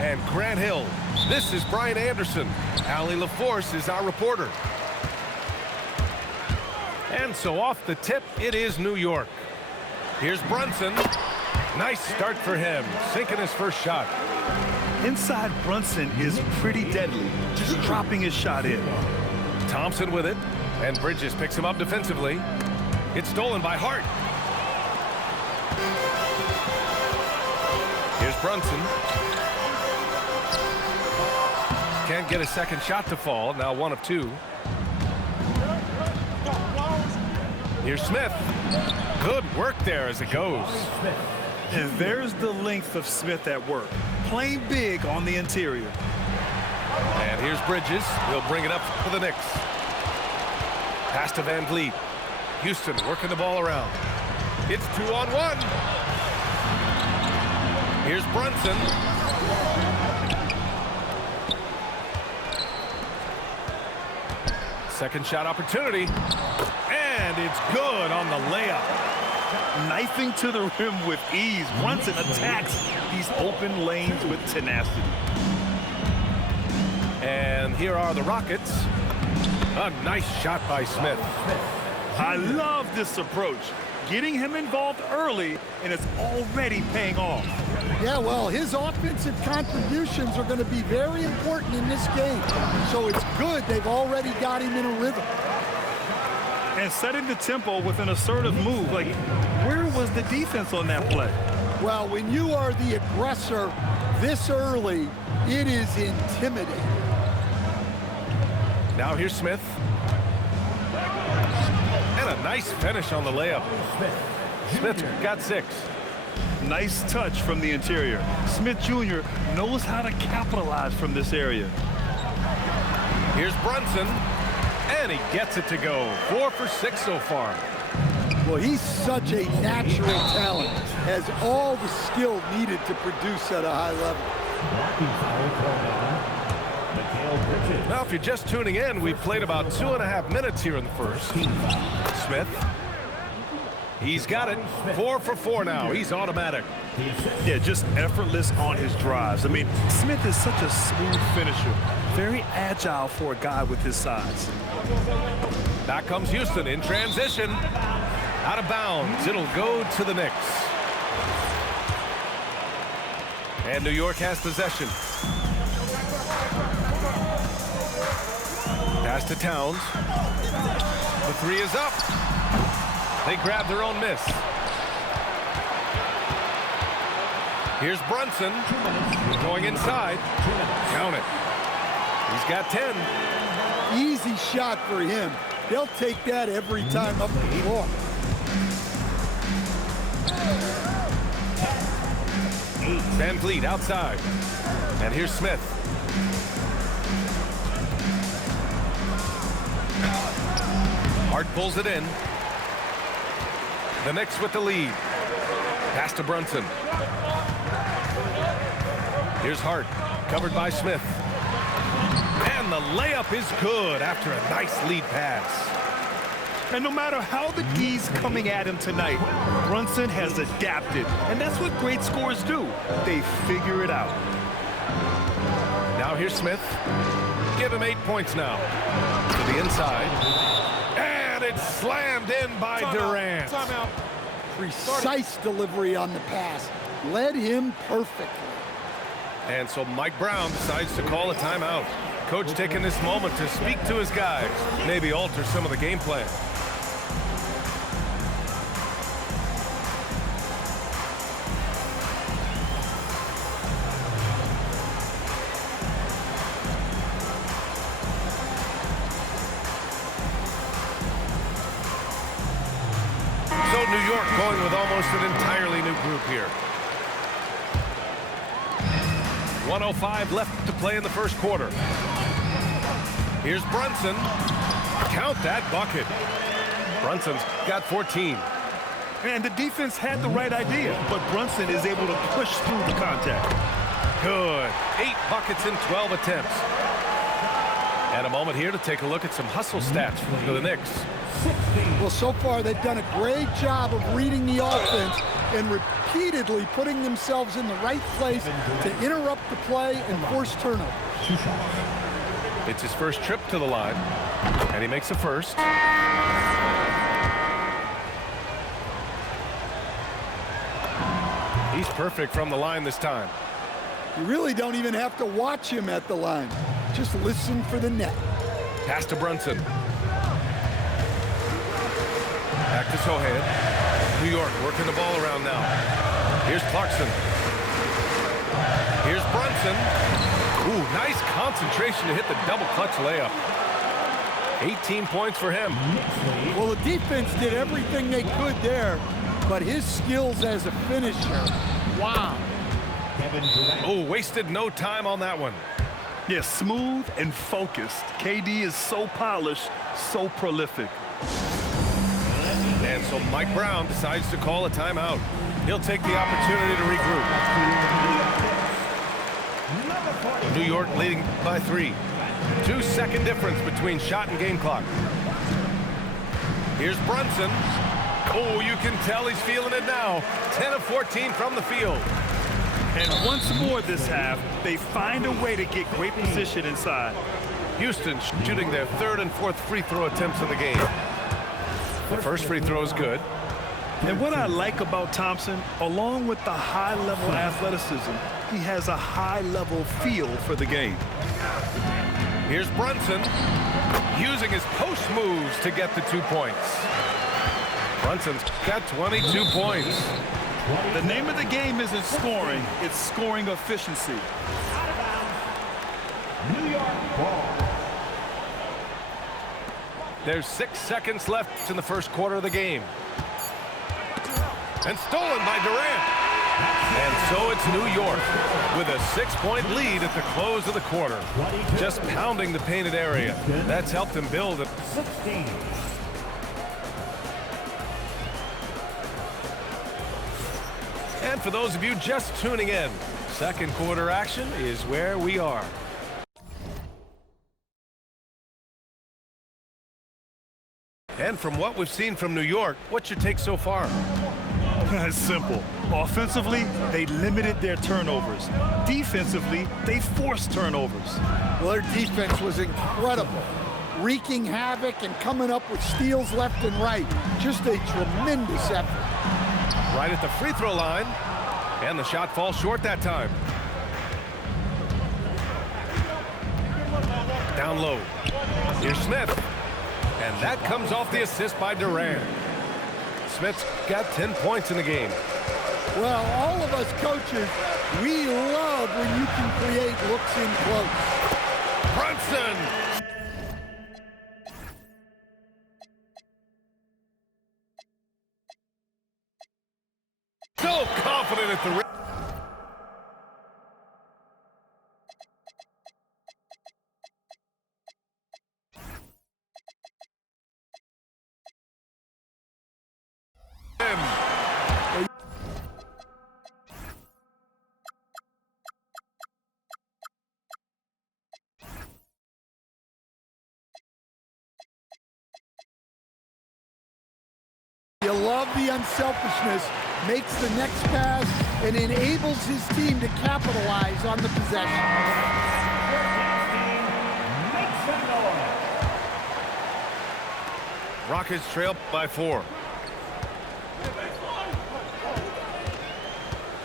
and Grant Hill. This is Brian Anderson. Allie LaForce is our reporter. And so off the tip, it is New York. Here's Brunson. Nice start for him, sinking his first shot. Inside Brunson is pretty deadly, just dropping his shot in. Thompson with it, and Bridges picks him up defensively. It's stolen by Hart. Here's Brunson. Can't get a second shot to fall, now 1 of 2. Here's Smith. Good work there as it goes. And there's the length of Smith at work, playing big on the interior. And here's Bridges. He'll bring it up for the Knicks. Pass to Van Vliet. Houston working the ball around. It's 2-on-1. Here's Brunson. Second shot opportunity. And it's good on the layup. Knifing to the rim with ease. Brunson attacks these open lanes with tenacity. And here are the Rockets. A nice shot by Smith. I love this approach. Getting him involved early, and it's already paying off. Yeah, well, his offensive contributions are going to be very important in this game. So it's good they've already got him in a rhythm. And setting the tempo with an assertive move. Like, where was the defense on that play? Well, when you are the aggressor this early, it is intimidating. Now here's Smith. And a nice finish on the layup. Smith got 6. Nice touch from the interior. Smith Jr. knows how to capitalize from this area. Here's Brunson. And he gets it to go. 4 for 6 so far. Well, he's such a natural talent. Has all the skill needed to produce at a high level. Now, if you're just tuning in, we've played about 2.5 minutes here in the first. Smith. He's got it. 4 for 4 now. He's automatic. Yeah, just effortless on his drives. I mean, Smith is such a smooth finisher. Very agile for a guy with his size. Back comes Houston in transition. Out of bounds. It'll go to the Knicks. And New York has possession. Pass to Towns. The 3 is up. They grab their own miss. Here's Brunson going inside. Count it. He's got 10. Easy shot for him. They'll take that every time up the floor. Van Vliet outside. And here's Smith. Hart pulls it in. The Knicks with the lead. Pass to Brunson. Here's Hart, covered by Smith. And the layup is good after a nice lead pass. And no matter how the D's coming at him tonight, Brunson has adapted. And that's what great scorers do. They figure it out. Now here's Smith. Give him 8 points now. To the inside. And it's slammed in by Durant. Timeout. Precise delivery on the pass. Led him perfectly. And so Mike Brown decides to call a timeout. Coach taking this moment to speak to his guys. Maybe alter some of the game plan. So New York going with almost an entirely new group here. 1:05 left to play in the first quarter. Here's Brunson. Count that bucket. Brunson's got 14. And the defense had the right idea, but Brunson is able to push through the contact. Good. 8 buckets in 12 attempts. And a moment here to take a look at some hustle stats for the Knicks. Well, so far they've done a great job of reading the offense and repeatedly putting themselves in the right place to interrupt the play and force turnovers. It's his first trip to the line, and he makes a first. He's perfect from the line this time. You really don't even have to watch him at the line. Just listen for the net. Pass to Brunson. Back to Sohan. New York working the ball around now. Here's Clarkson. Here's Brunson. Ooh, nice concentration to hit the double clutch layup. 18 points for him. Well, the defense did everything they could there, but his skills as a finisher, wow. Oh, wasted no time on that one. Yeah, smooth and focused. KD is so polished, so prolific. And so Mike Brown decides to call a timeout. He'll take the opportunity to regroup. New York leading by 3. 2-second difference between shot and game clock. Here's Brunson. Oh, you can tell he's feeling it now. 10 of 14 from the field. And once more this half, they find a way to get great position inside. Houston shooting their 3rd and 4th free throw attempts in the game. The first free throw is good. And what I like about Thompson, along with the high-level athleticism, he has a high-level feel for the game. Here's Brunson using his post moves to get the 2 points. Brunson's got 22 points. The name of the game isn't scoring, it's scoring efficiency. New York ball. There's 6 seconds left in the first quarter of the game. And stolen by Durant. And so it's New York with a 6-point lead at the close of the quarter. Just pounding the painted area. That's helped them build it. 16. And for those of you just tuning in, second quarter action is where we are. And from what we've seen from New York, what's your take so far? It's simple. Offensively, they limited their turnovers. Defensively, they forced turnovers. Well, their defense was incredible, wreaking havoc and coming up with steals left and right. Just a tremendous effort. Right at the free throw line, and the shot falls short that time. Down low. Here's Smith. And that comes off the assist by Durant. Smith's got 10 points in the game. Well, all of us coaches, we love when you can create looks in close. Brunson! So confident at the rim. You love the unselfishness, makes the next pass, and enables his team to capitalize on the possession. Rockets trail by 4.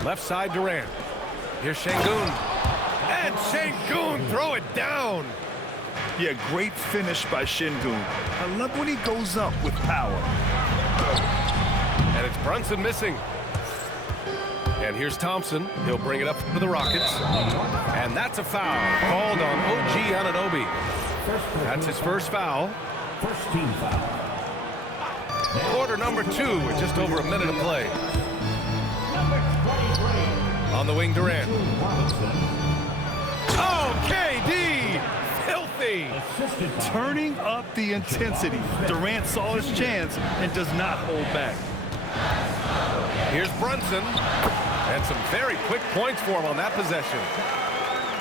Left side Durant. Here's Şengün. And Şengün throw it down. Yeah, great finish by Şengün. I love when he goes up with power. And it's Brunson missing. And here's Thompson. He'll bring it up for the Rockets. And that's a foul called on OG Anunoby. That's his first foul. First team foul. Quarter number 2 with just over a minute of play. On the wing, Durant. Oh, KD! Filthy! Turning up the intensity. Durant saw his chance and does not hold back. Here's Brunson. And some very quick points for him on that possession.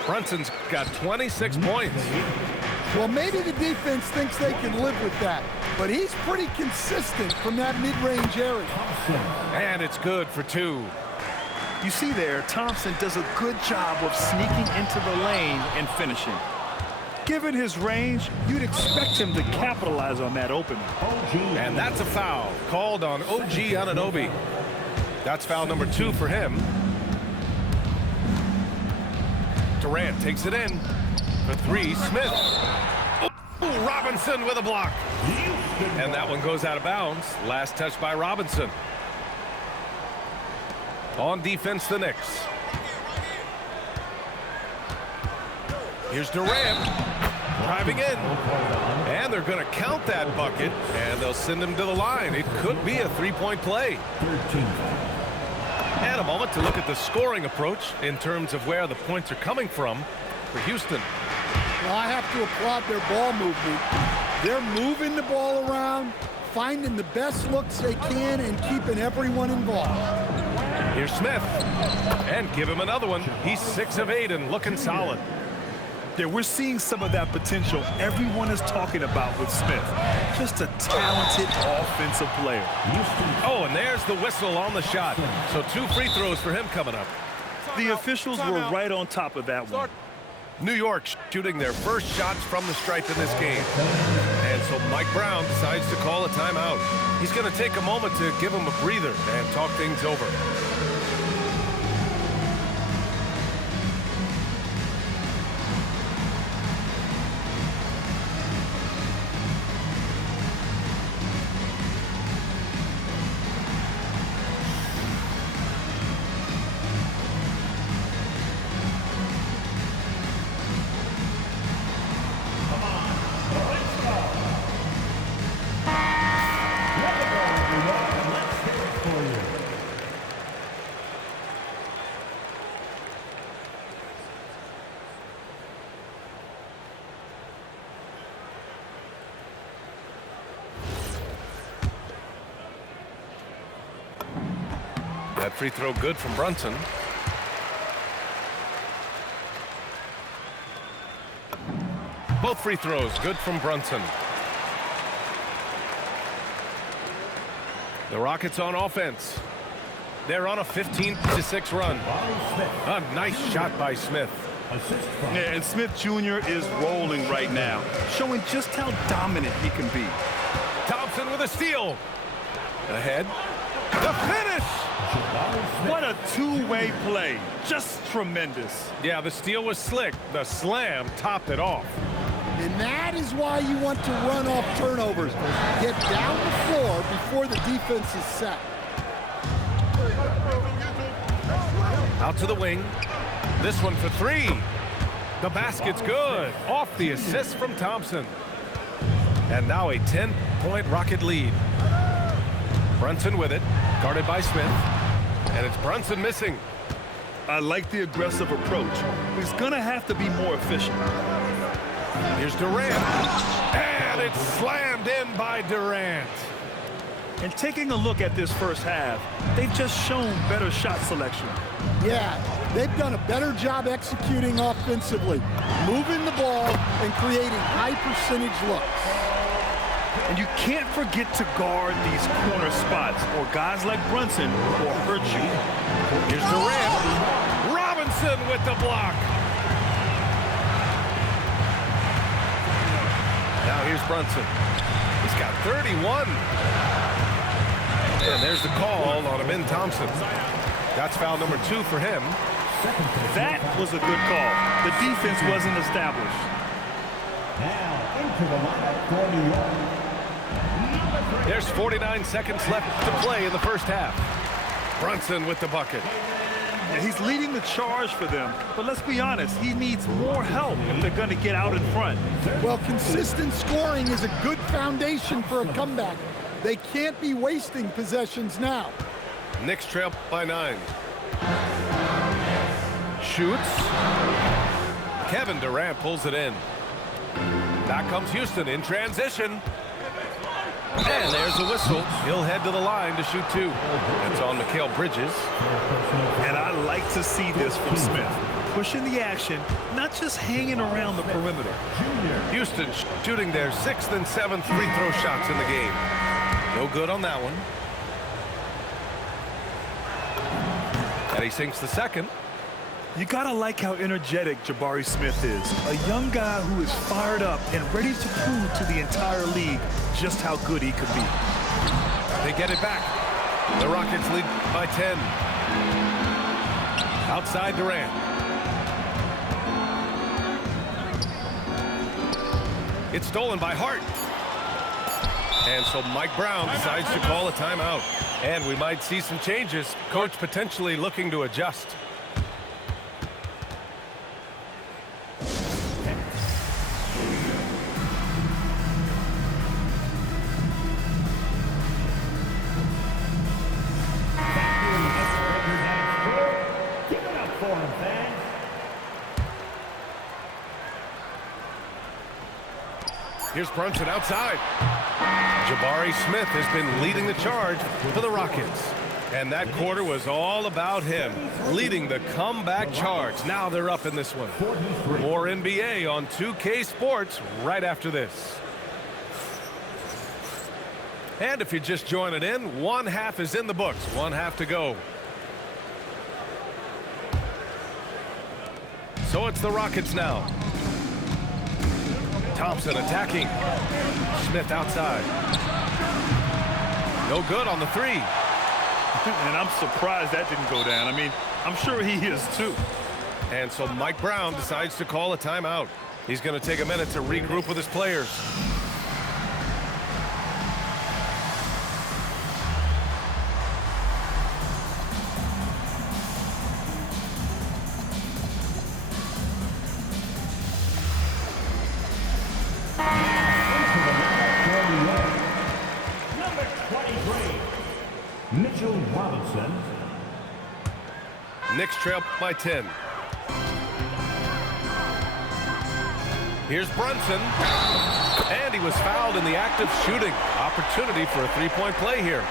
Brunson's got 26 points. Well, maybe the defense thinks they can live with that, but he's pretty consistent from that mid-range area. And it's good for 2. You see there, Thompson does a good job of sneaking into the lane and finishing. Given his range, you'd expect him to capitalize on that opening. And that's a foul called on OG Anunoby. That's foul number 2 for him. Durant takes it in for 3. Smith. Ooh, Robinson with a block. And that one goes out of bounds. Last touch by Robinson. On defense, the Knicks. Here's Durant driving in. And they're going to count that bucket, and they'll send him to the line. It could be a 3-point play. And a moment to look at the scoring approach in terms of where the points are coming from for Houston. Well, I have to applaud their ball movement. They're moving the ball around, finding the best looks they can, and keeping everyone involved. Here's Smith. And give him another one. He's 6 of 8 and looking solid. Yeah, we're seeing some of that potential everyone is talking about with Smith. Just a talented offensive player. Oh, and there's the whistle on the shot. So 2 free throws for him coming up. The officials were right on top of that one. New York shooting their first shots from the stripe in this game. And so Mike Brown decides to call a timeout. He's going to take a moment to give him a breather and talk things over. That free throw good from Brunson. Both free throws good from Brunson. The Rockets on offense. They're on a 15-6 run. A nice shot by Smith. Yeah, and Smith Jr. is rolling right now, showing just how dominant he can be. Thompson with a steal. Ahead. The finish! What a two-way play. Just tremendous. Yeah, the steal was slick. The slam topped it off. And that is why you want to run off turnovers. Get down the floor before the defense is set. Out to the wing. This one for 3. The basket's good. Off the assist from Thompson. And now a 10-point Rocket lead. Brunson with it. Guarded by Smith. And it's Brunson missing. I like the aggressive approach. He's going to have to be more efficient. Here's Durant. And it's slammed in by Durant. And taking a look at this first half, they've just shown better shot selection. Yeah, they've done a better job executing offensively, moving the ball and creating high percentage looks. And you can't forget to guard these corner spots, or guys like Brunson will hurt you. Here's Durant. Robinson with the block. Now here's Brunson. He's got 31. And there's the call on Amin Thompson. That's foul number 2 for him. That was a good call. The defense wasn't established. Now into the lineup for New York. There's 49 seconds left to play in the first half. Brunson with the bucket. Yeah, he's leading the charge for them, but let's be honest, he needs more help if they're going to get out in front. Well, consistent scoring is a good foundation for a comeback. They can't be wasting possessions now. Knicks trail by 9. Shoots. Kevin Durant pulls it in. Back comes Houston in transition. And there's the whistle. He'll head to the line to shoot 2. It's on Mikal Bridges. And I like to see this from Smith. Pushing the action, not just hanging around the perimeter. Houston shooting their 6th and 7th free throw shots in the game. No good on that one. And And he sinks the second. You gotta like how energetic Jabari Smith is. A young guy who is fired up and ready to prove to the entire league just how good he could be. They get it back. The Rockets lead by 10. Outside Durant. It's stolen by Hart. And so Mike Brown decides to call a timeout. And we might see some changes. Coach potentially looking to adjust. Here's Brunson outside. Jabari Smith has been leading the charge for the Rockets. And that quarter was all about him, leading the comeback charge. Now they're up in this one. More NBA on 2K Sports right after this. And if you're just joining in, one half is in the books. One half to go. So it's the Rockets now. Thompson attacking. Smith outside. No good on the three. And I'm surprised that didn't go down. I mean, I'm sure he is too. And so Mike Brown decides to call a timeout. He's going to take a minute to regroup with his players. Knicks trail by 10. Here's Brunson. And he was fouled in the act of shooting. Opportunity for a three-point play here.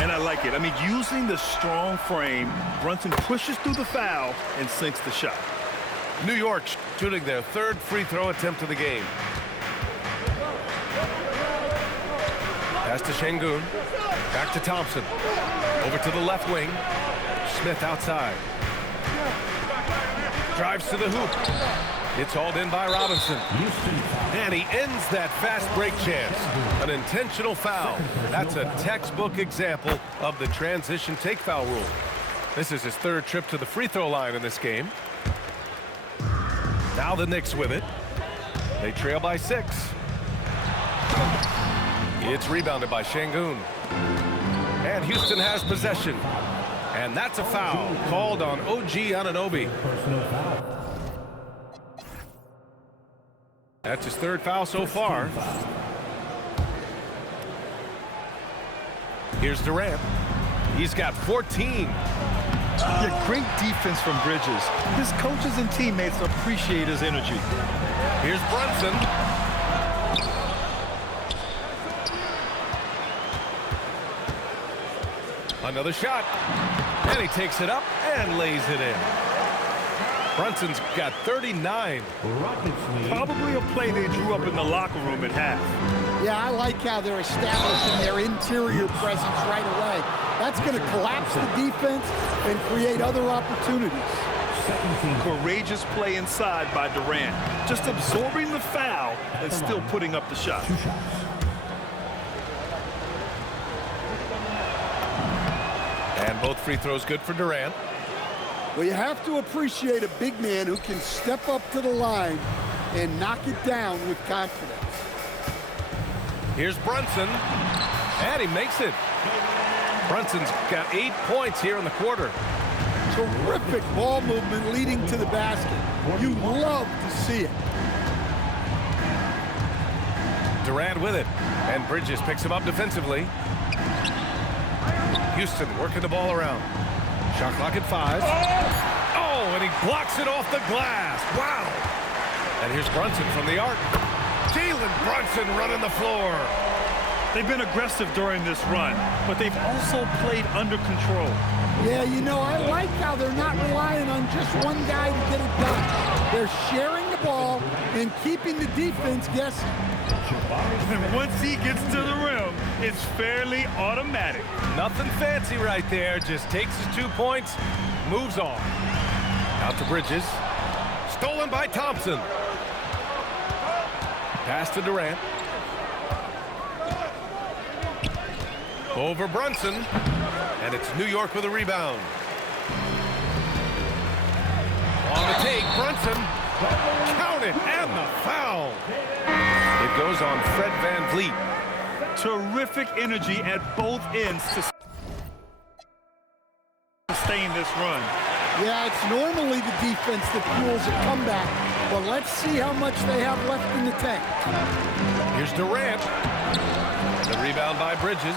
And I like it. I mean, using the strong frame, Brunson pushes through the foul and sinks the shot. New York shooting their third free throw attempt of the game. Pass to Şengün. Back to Thompson. Over to the left wing. Smith outside. Drives to the hoop. It's hauled in by Robinson. And he ends that fast break chance. An intentional foul. That's a textbook example of the transition take foul rule. This is his third trip to the free throw line in this game. Now the Knicks with it. They trail by 6. It's rebounded by Şengün. And Houston has possession. And that's a foul called on OG Anunoby. That's his third foul so far. Here's Durant. He's got 14. Yeah, great defense from Bridges. His coaches and teammates appreciate his energy. Here's Brunson. Another shot. And he takes it up and lays it in. Brunson's got 39. Probably a play they drew up in the locker room at half. Yeah, I like how they're establishing their interior presence right away. That's going to collapse the defense and create other opportunities. Courageous play inside by Durant. Just absorbing the foul and still putting up the shot. And both free throws good for Durant. Well, you have to appreciate a big man who can step up to the line and knock it down with confidence. Here's Brunson. And he makes it. Brunson's got 8 points here in the quarter. Terrific ball movement leading to the basket. You love to see it. Durant with it. And Bridges picks him up defensively. Houston working the ball around. Shot clock at 5. Oh, and he blocks it off the glass. Wow. And here's Brunson from the arc. Jalenbrunson running the floor. They've been aggressive during this run, but they've also played under control. Yeah, you know, I like how they're not relying on just one guy to get it done. They're sharing the ball and keeping the defense guessing. And once he gets to the rim, it's fairly automatic. Nothing fancy right there. Just takes his 2 points, moves on. Out to Bridges. Stolen by Thompson. Pass to Durant. Over Brunson. And it's New York with a rebound. On the take, Brunson. Count it, and the foul. It goes on Fred VanVleet. Terrific energy at both ends to sustain this run. Yeah, it's normally the defense that fuels a comeback, but let's see how much they have left in the tank. Here's Durant. The rebound by Bridges.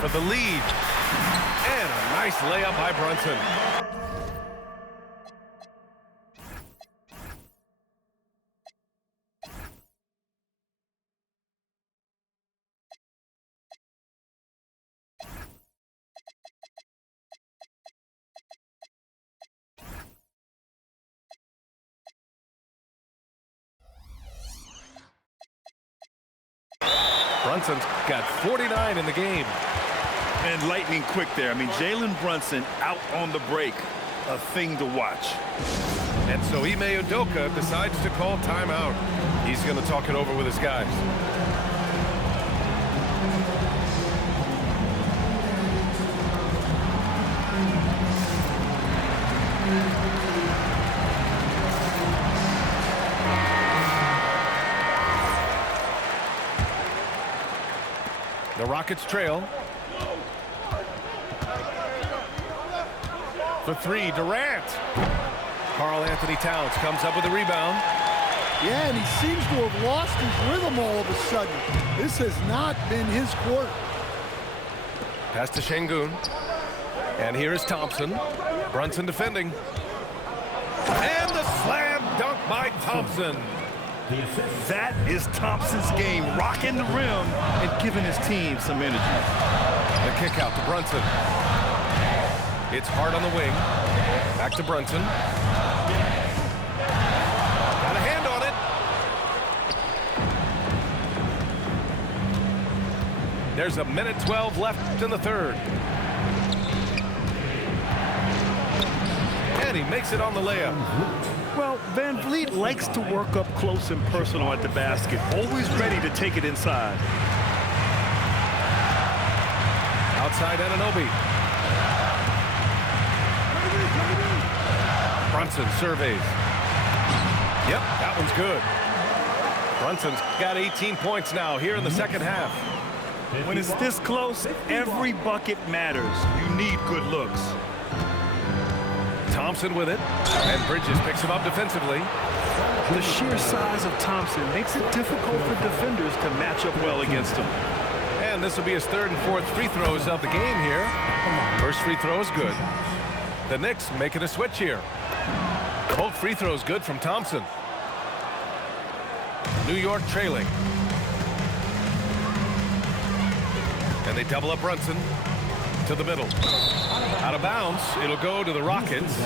For the lead. And a nice layup by Brunson. Brunson's got 49 in the game. And lightning quick there. I mean, Jalen Brunson out on the break. A thing to watch. And so Ime Udoka decides to call timeout. He's going to talk it over with his guys. The Rockets trail. For three, Durant. Karl-Anthony Towns comes up with a rebound. Yeah, and he seems to have lost his rhythm all of a sudden. This has not been his quarter. Pass to Şengün. And here is Thompson. Brunson defending. And the slam dunk by Thompson. That is Thompson's game, rocking the rim and giving his team some energy. The kick out to Brunson. It's hard on the wing. Back to Brunson. Got a hand on it. There's a minute 12 left in the third. And he makes it on the layup. Well, VanVleet likes to work up close and personal at the basket, always ready to take it inside. Outside Anunoby. Brunson surveys. Yep, that one's good. Brunson's got 18 points now here in the second half. When it's this close, every bucket matters. You need good looks. Thompson with it, and Bridges picks him up defensively. The sheer size of Thompson makes it difficult for defenders to match up well against him. And this will be his third and fourth free throws of the game here. First free throw is good. The Knicks making a switch here. Both free throws good from Thompson. New York trailing. And they double up Brunson to the middle. Out of bounds, it'll go to the Rockets.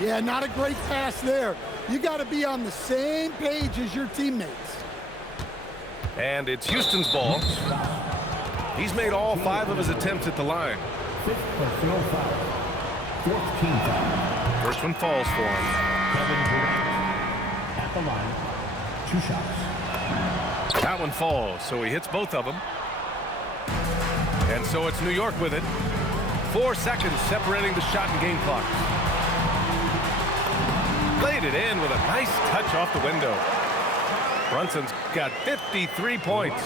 Yeah, not a great pass there. You got to be on the same page as your teammates. And it's Houston's ball. He's made all 5 of his attempts at the line. First one falls for him. At the line, 2 shots. That one falls, so he hits both of them. And so it's New York with it. 4 seconds separating the shot and game clock. Laid it in with a nice touch off the window. Brunson's got 53 points.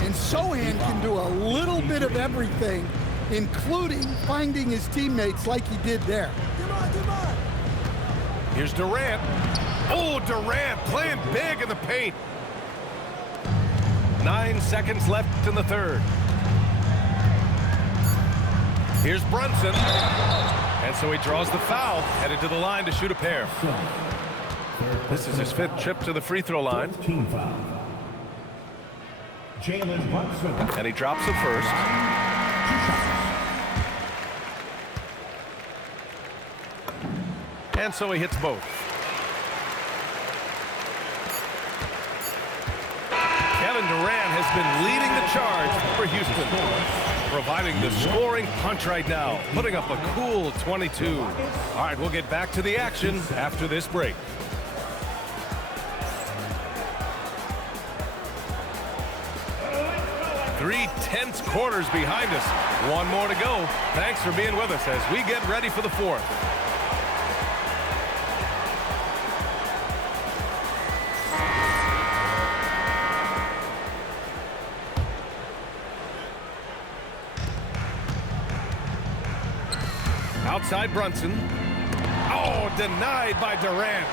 And Sohan can do a little bit of everything, including finding his teammates like he did there. Here's Durant. Oh, Durant playing big in the paint. 9 seconds left in the third. Here's Brunson. And so he draws the foul, headed to the line to shoot a pair. This is his 5th trip to the free throw line. Team foul. Jalenbrunson. And he drops the first. 2 shots. And so he hits both. Kevin Durant has been leading the charge for Houston, providing the scoring punch right now, putting up a cool 22. All right, we'll get back to the action after this break. Three tense quarters behind us. One more to go. Thanks for being with us as we get ready for the fourth. Outside Brunson. Oh, denied by Durant.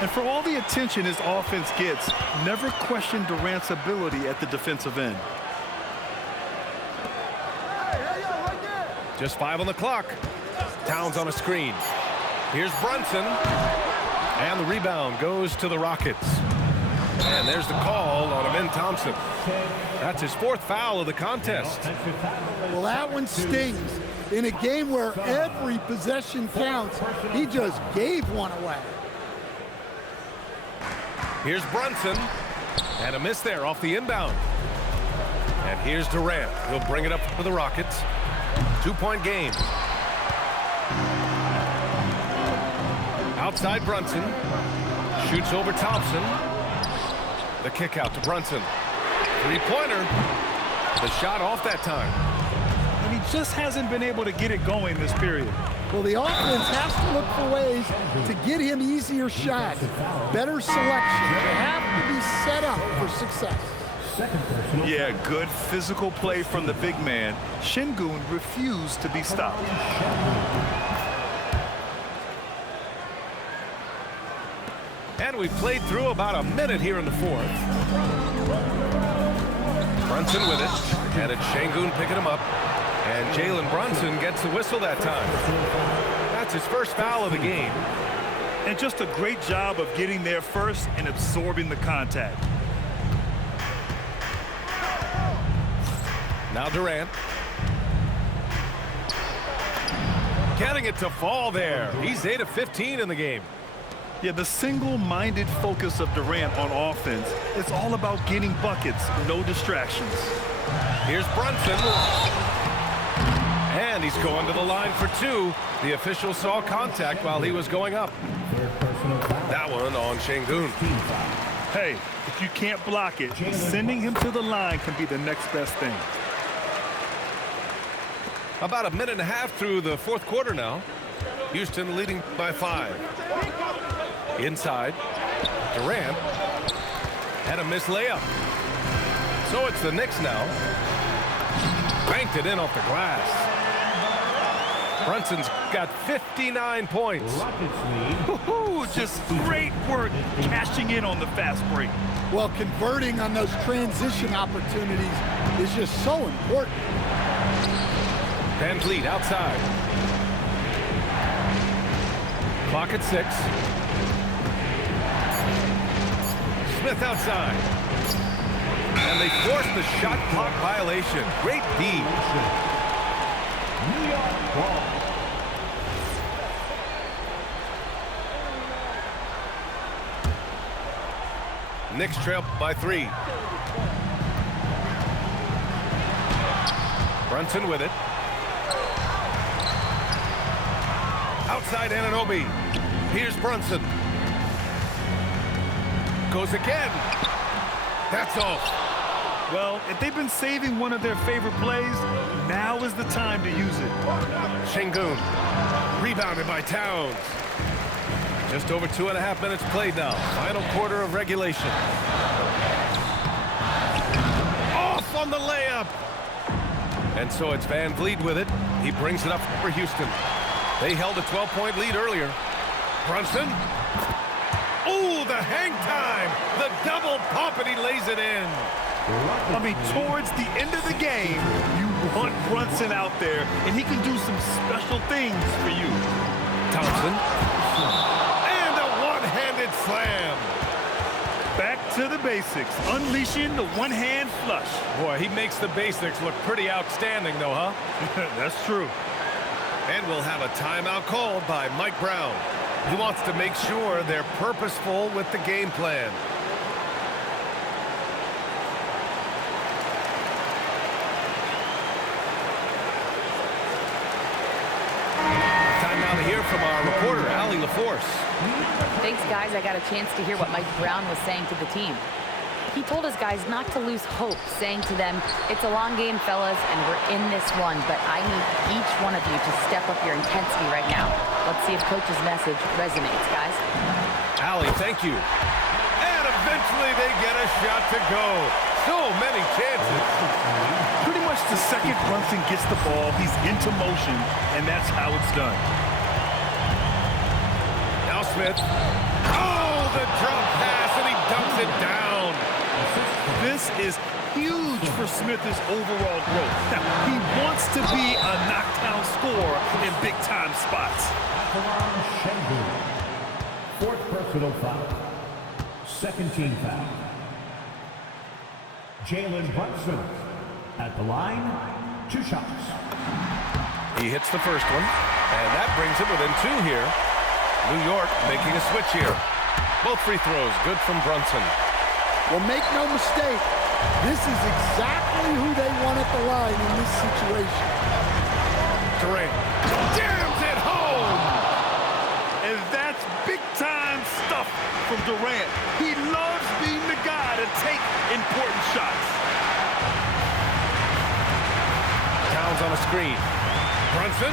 And for all the attention his offense gets, never question Durant's ability at the defensive end. Just 5 on the clock. Towns on a screen. Here's Brunson. And the rebound goes to the Rockets. And there's the call on Amin Thompson. That's his 4th foul of the contest. Well, that one stings. In a game where every possession counts, he just gave one away. Here's Brunson. And a miss there off the inbound. And here's Durant. He'll bring it up for the Rockets. 2-point game. Outside Brunson. Shoots over Thompson. The kick out to Brunson. 3-pointer. The shot off that time. And he just hasn't been able to get it going this period. Well, the offense has to look for ways to get him easier shots. Better selection. They have to be set up for success. Yeah, good physical play from the big man. Şengün refused to be stopped. And we've played through about a minute here in the fourth. Brunson with it. And it's Şengün picking him up. And Jalenbrunson gets the whistle that time. That's his first foul of the game. And just a great job of getting there first and absorbing the contact. Now Durant. Getting it to fall there. He's 8 of 15 in the game. Yeah, the single-minded focus of Durant on offense, it's all about getting buckets, no distractions. Here's Brunson. And he's going to the line for 2. The official saw contact while he was going up. That one on Şengün. Hey, if you can't block it, sending him to the line can be the next best thing. About a minute and a half through the fourth quarter now. Houston leading by 5. Inside. Durant. Had a missed layup. So it's the Knicks now. Banked it in off the glass. Brunson's got 59 points. Just great work cashing in on the fast break. Well, converting on those transition opportunities is just so important. Van Vliet outside. Clock at 6. Smith outside. And they force the shot clock violation. Great D. New York ball. Knicks trail by 3. Brunson with it. Outside Anunoby. Here's Brunson. Goes again. That's off. Well, if they've been saving one of their favorite plays, now is the time to use it. Şengün. Rebounded by Towns. Just over 2.5 minutes played now. Final quarter of regulation. Off on the layup. And so it's Van Vliet with it. He brings it up for Houston. They held a 12-point lead earlier. Brunson. Oh, the hang time. The double pump, and he lays it in. I mean, towards the end of the game, you want Brunson out there, and he can do some special things for you. Thompson. And a one-handed slam. Back to the basics, unleashing the one-hand flush. Boy, he makes the basics look pretty outstanding, though, huh? That's true. And we'll have a timeout called by Mike Brown. He wants to make sure they're purposeful with the game plan. from our reporter, Allie LaForce. Thanks, guys. I got a chance to hear what Mike Brown was saying to the team. He told his guys not to lose hope, saying to them, it's a long game, fellas, and we're in this one, but I need each one of you to step up your intensity right now. Let's see if Coach's message resonates, guys. Allie, thank you. And eventually they get a shot to go. So many chances. Pretty much the second Brunson gets the ball, he's into motion, and that's how it's done. Now Smith. Oh, the drop pass, and he dunks it down. This is huge for Smith's overall growth. Now, he wants to be a knockdown scorer in big-time spots. Fourth personal foul. Second team foul. Jalen Brunson at the line, 2 shots. He hits the first one, and that brings him within 2 here. New York making a switch here. Both free throws good from Brunson. Well, make no mistake, this is exactly who they want at the line in this situation. Durant jams it home! And that's big-time stuff from Durant. He loves being the guy to take important shots. Towns on a screen. Brunson.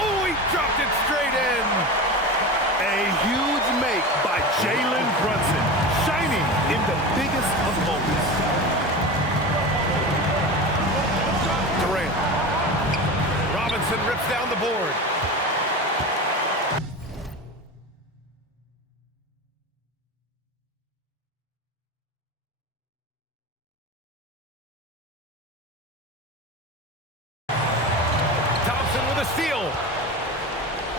Oh, he dropped it straight in. A huge make by Jalenbrunson, shining in the biggest of moments. Durant. Robinson rips down the board. Thompson with a steal.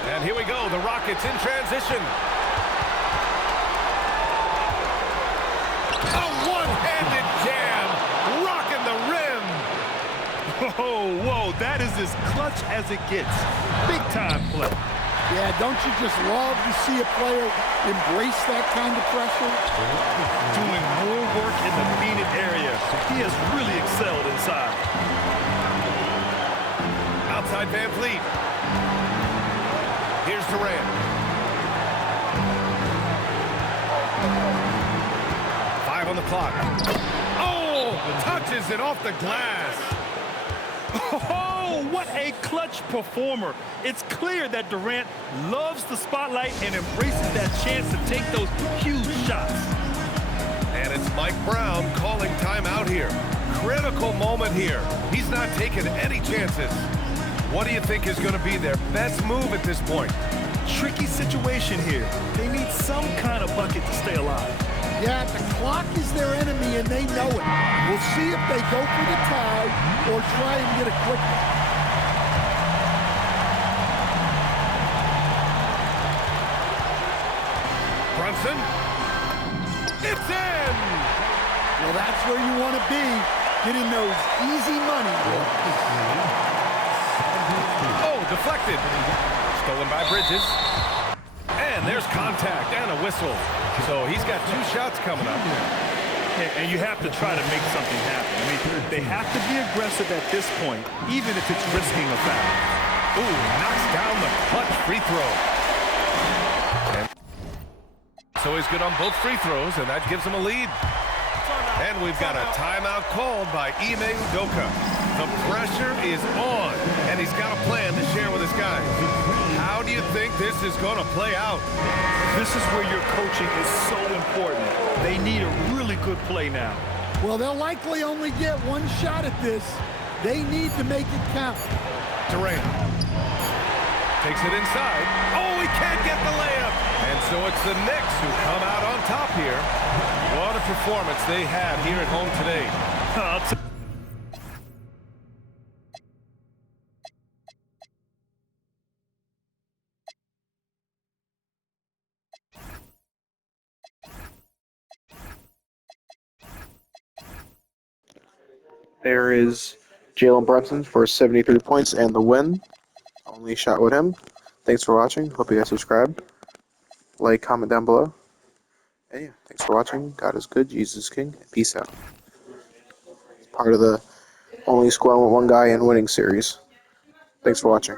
And here we go, the Rockets in transition. A one-handed jam, rocking the rim. Whoa, that is as clutch as it gets. Big-time play. Yeah, don't you just love to see a player embrace that kind of pressure? Doing more work in the painted area. He has really excelled inside. Outside Van Fleet. Here's Durant. 5 on the clock. Oh, touches it off the glass. Oh, what a clutch performer. It's clear that Durant loves the spotlight and embraces that chance to take those huge shots. And it's Mike Brown calling timeout here. Critical moment here. He's not taking any chances. What do you think is going to be their best move at this point? Tricky situation here. They need some kind of bucket to stay alive. Yeah, the clock is their enemy, and they know it. We'll see if they go for the tie or try and get a quick one. Brunson. It's in! Well, that's where you want to be, getting those easy money looks. Oh, deflected. Stolen by Bridges. And there's contact and a whistle. So he's got 2 shots coming up. And you have to try to make something happen. I mean, they have to be aggressive at this point, even if it's risking a foul. Ooh, knocks down the clutch free throw. And so he's good on both free throws, and that gives him a lead. And we've got a timeout called by Ime Udoka. The pressure is on, and he's got a plan to share with his guys. How do you think this is going to play out? This is where your coaching is so important. They need a really good play now. Well, they'll likely only get 1 shot at this. They need to make it count. Durant takes it inside. Oh, he can't get the layup. And so it's the Knicks who come out on top here. What a performance they had here at home today. There is Jalen Brunson for 73 points and the win. Only shot with him. Thanks for watching. Hope you guys subscribe. Like, comment down below. And yeah, thanks for watching. God is good. Jesus is king. Peace out. It's part of the only squad with 1 guy in winning series. Thanks for watching.